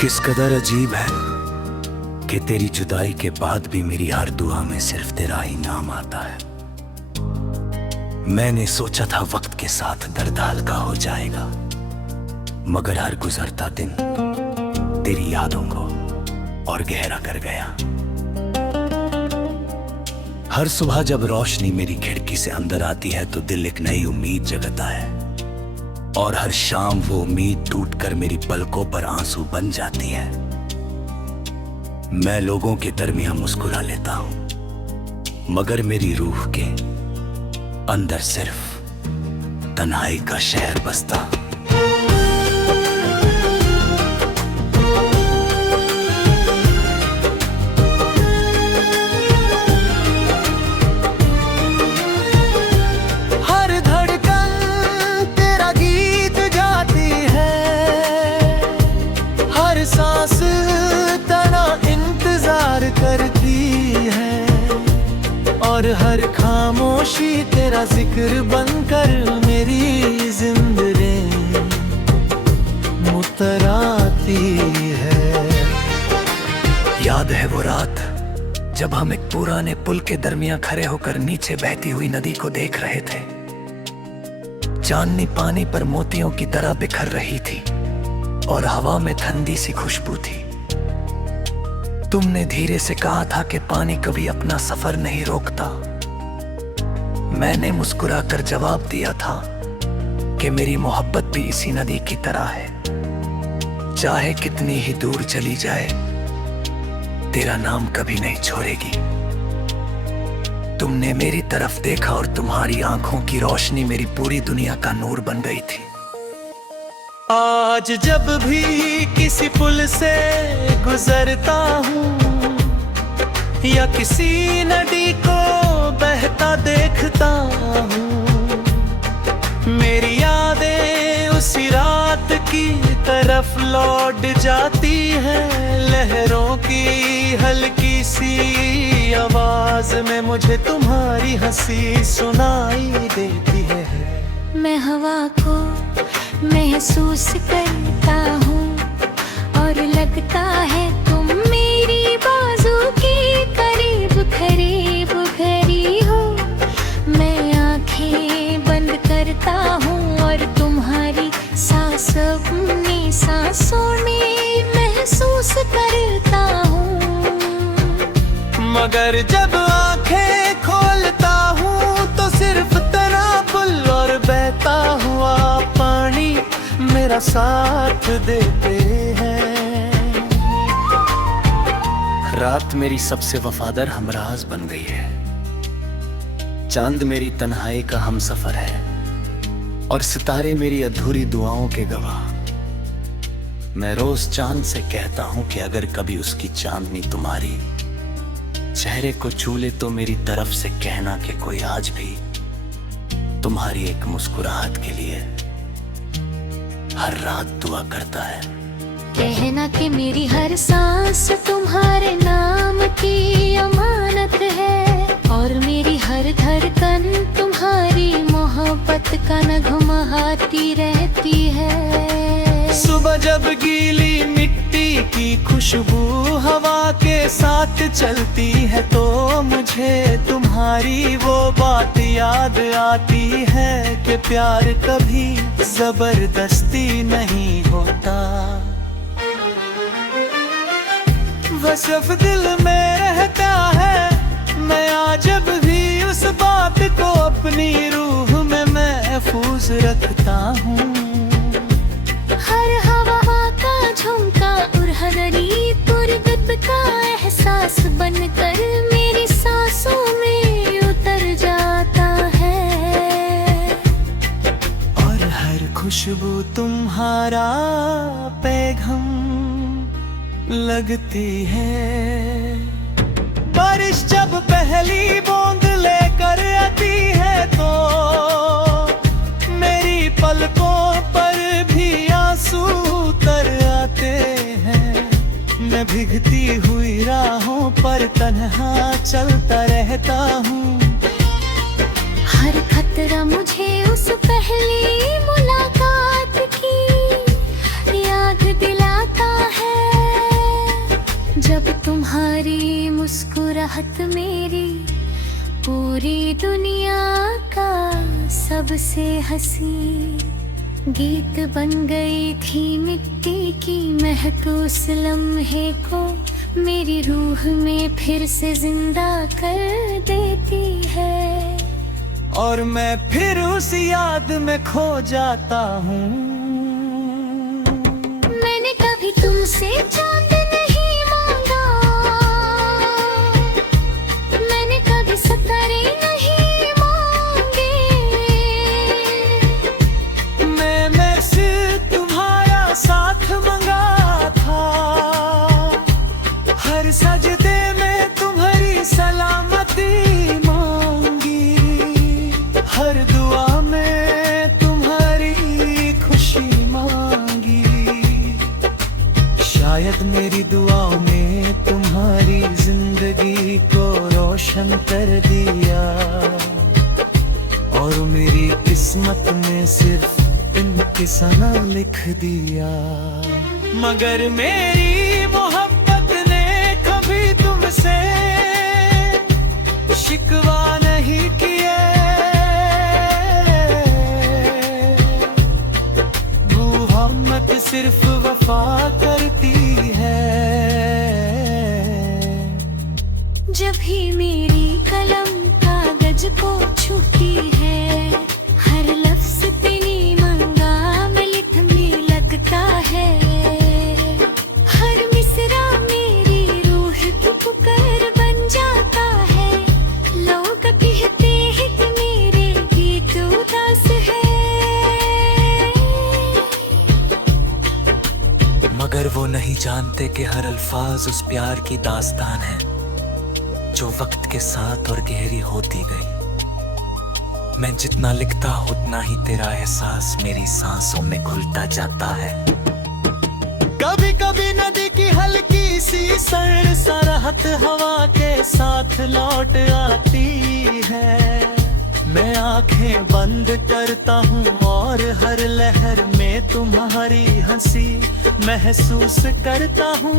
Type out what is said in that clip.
किस कदर अजीब है कि तेरी जुदाई के बाद भी मेरी हर दुआ में सिर्फ तेरा ही नाम आता है। मैंने सोचा था वक्त के साथ दर्द हल्का हो जाएगा, मगर हर गुजरता दिन तेरी यादों को और गहरा कर गया। हर सुबह जब रोशनी मेरी खिड़की से अंदर आती है तो दिल एक नई उम्मीद जगाता है, और हर शाम वो उम्मीद टूटकर मेरी पलकों पर आंसू बन जाती है। मैं लोगों के दरमियां मुस्कुरा लेता हूं, मगर मेरी रूह के अंदर सिर्फ तन्हाई का शहर बसता। सांस तना इंतजार करती है, और हर खामोशी तेरा जिक्र बनकर मेरी जिंदगी मुतराती है। याद है वो रात जब हम एक पुराने पुल के दरमियां खड़े होकर नीचे बहती हुई नदी को देख रहे थे। चांदनी पानी पर मोतियों की तरह बिखर रही थी और हवा में ठंडी सी खुशबू थी। तुमने धीरे से कहा था कि पानी कभी अपना सफर नहीं रोकता। मैंने मुस्कुराकर जवाब दिया था कि मेरी मोहब्बत भी इसी नदी की तरह है, चाहे कितनी ही दूर चली जाए तेरा नाम कभी नहीं छोड़ेगी। तुमने मेरी तरफ देखा और तुम्हारी आंखों की रोशनी मेरी पूरी दुनिया का नूर बन गई थी। आज जब भी किसी पुल से गुजरता हूँ या किसी नदी को बहता देखता हूँ, मेरी यादें उसी रात की तरफ लौट जाती हैं। लहरों की हल्की सी आवाज में मुझे तुम्हारी हंसी सुनाई देती है। मैं हवा को महसूस करता हूँ और लगता है तुम मेरी बाजू के करीब करीब खड़ी हो। मैं आंखें बंद करता हूँ और तुम्हारी सांस अपनी सांसों में महसूस करता हूँ, मगर जब आंखें खोलता हूँ तो सिर्फ तेरा पुल और बहता हुआ पानी मेरा साथ देते हैं। रात मेरी सबसे वफादार हमराज बन गई है, चांद मेरी तन्हाई का हमसफर है, और सितारे मेरी अधूरी दुआओं के गवाह। मैं रोज चांद से कहता हूं कि अगर कभी उसकी चांदनी तुम्हारी चेहरे को छू ले तो मेरी तरफ से कहना कि कोई आज भी तुम्हारी एक मुस्कुराहट के लिए हर रात दुआ करता है। कहना कि मेरी हर सांस तुम्हारे नाम की अमानत है, और मेरी हर धड़कन तुम्हारी मोहब्बत का नगमाती रहती है। सुबह जब गीली मिट्टी की खुशबू हवा के साथ चलती है तो मुझे तुम्हारी वो बात याद आती है कि प्यार कभी जबरदस्ती नहीं होता। वह सिर्फ दिल में रहता है, मैं आज भी उस बात को अपनी रूह में महफूज रखता हूँ। हर हवा का झुमका और हर तुरबत का एहसास बनकर मेरी सांसों में उतर जाता है, और हर खुशबू तुम्हारा पैगाम लगती है। बारिश जब पहली बूंद लेकर आती है तो मेरी पलकों पर भी आंसू उतर आते हैं। मैं भीगती हुई राहों पर तन्हा चलता रहता हूँ। हर खतरा मुझे उस पहली मुलाकात की याद दिलाता है। तुम्हारी मुस्कुराहट मेरी पूरी दुनिया का सबसे हंसी गीत बन गई थी मिट्टी की महसूस लम्हे को मेरी रूह में फिर से जिंदा कर देती है। और मैं फिर उस याद में खो जाता हूँ। मैंने कभी तुमसे चांद नहीं मांगा, मैंने कभी सितारे नहीं मांगे, मैं सिर्फ तुम्हारा साथ मांगा था। हर सजदे में तुम्हारी सलामती मांगी, हर दुआ में तुम्हारी खुशी मांगी। शायद मेरी दुआओं ने तुम्हारी जिंदगी को रोशन कर दिया, और मेरी किस्मत में सिर्फ इनके सना लिख दिया। मगर मेरी मोहब्बत ने कभी तुमसे शिकवा नहीं किया। मोहब्बत सिर्फ वफा करती है। जब भी मेरी कलम कागज को छूती है, हर लफ्ज तेरी मंगा में लिखने लगता है। हर मिसरा मेरी रूह की पुकार बन जाता है। लोग कहते हैं कि मेरे गीत उदास है, मगर वो नहीं जानते कि हर अल्फाज उस प्यार की दास्तान है जो वक्त के साथ और गहरी होती गई। मैं जितना लिखता उतना ही तेरा एहसास मेरी सांसों में घुलता जाता है। कभी कभी नदी की हल्की सी सर्द सरहद हवा के साथ लौट आती है। मैं आंखें बंद करता हूँ और हर लहर में तुम्हारी हंसी महसूस करता हूँ।